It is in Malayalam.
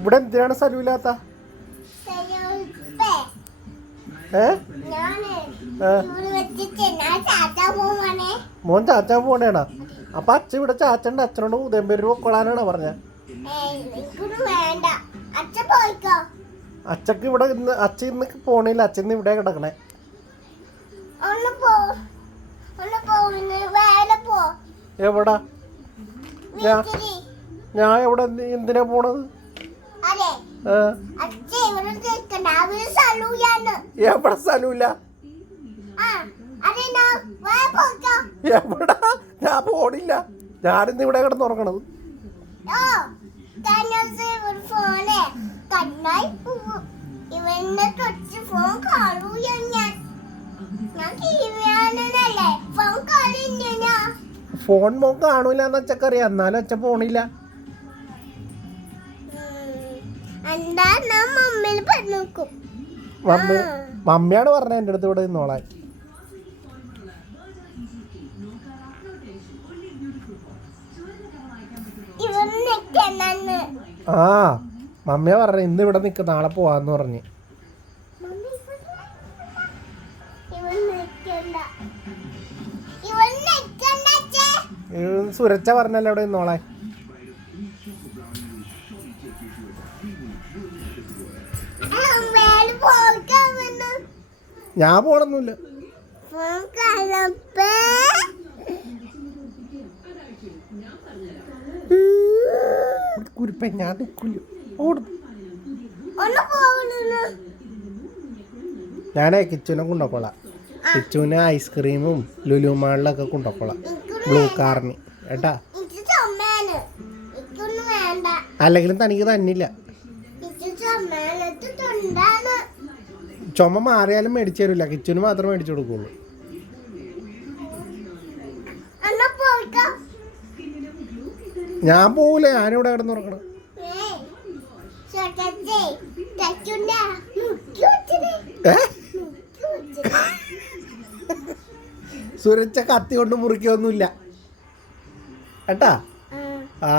ഇവിടെ എന്തിനാണ് സ്ഥലമില്ലാത്ത? മോൻ ചാച്ചാൻ പോണേണ? അപ്പൊ അച്ഛൻ ഇവിടെ ചാച്ചണ്ട്, അച്ഛനോട് ഉദയംപേരൂർ പൊക്കോളാനാണ് പറഞ്ഞ. അച്ഛക്ക് ഇവിടെ ഇന്ന് അച്ഛൻ ഇന്ന് പോണില്ല, അച്ഛൻ ഇവിടെ കിടക്കണേ. എവിടാ? ഞാൻ എവിടെ എന്തിനാ പോണത്? എവിടെ സ്ഥലമില്ല? എവിടാ? ഞാൻ പോണില്ല, ഞാനിന്ന് ഇവിടെ കിടന്നുറങ്ങണത്. ഫോൺ മോൻ കാണൂല എന്ന് അച്ഛക്കറിയാം, എന്നാലും അച്ഛൻ പോണില്ല. മമ്മിയാണ് പറഞ്ഞത് എൻ്റെ അടുത്ത് ഇവിടെ നിന്നോളാൻ. ആ മമ്മിയാ പറഞ്ഞ ഇന്ന് ഇവിടെ നിൽക്ക, നാളെ പോവാന്ന് പറഞ്ഞ്. സുരച്ച പറഞ്ഞല്ലോ ഇവിടെ നിന്നോളാൻ. ഞാൻ പോണൊന്നുമില്ല. കുരിപ്പ ഞാൻ നിൽക്കില്ല, ഞാനേ കിച്ചുവിനെ കൊണ്ടുപോക്കോളാം. കിച്ചുവിന് ഐസ്ക്രീമും ലുലു മാളിലൊക്കെ കൊണ്ടുപോക്കോളാം, ബ്ലൂ കാറിന് ഏട്ടാ. അല്ലെങ്കിലും തനിക്ക് തന്നില്ല. ചുമ മാറിയാലും മേടിച്ചു തരില്ല, കിച്ചുവിന് മാത്രമേ മേടിച്ചു കൊടുക്കുള്ളൂ. ഞാൻ പോവില്ല, ഞാനിവിടെ കിടന്നുറങ്ങണം. സുരച്ച കത്തി കൊണ്ട് മുറിക്കൊന്നുമില്ല ഏട്ടാ. ആ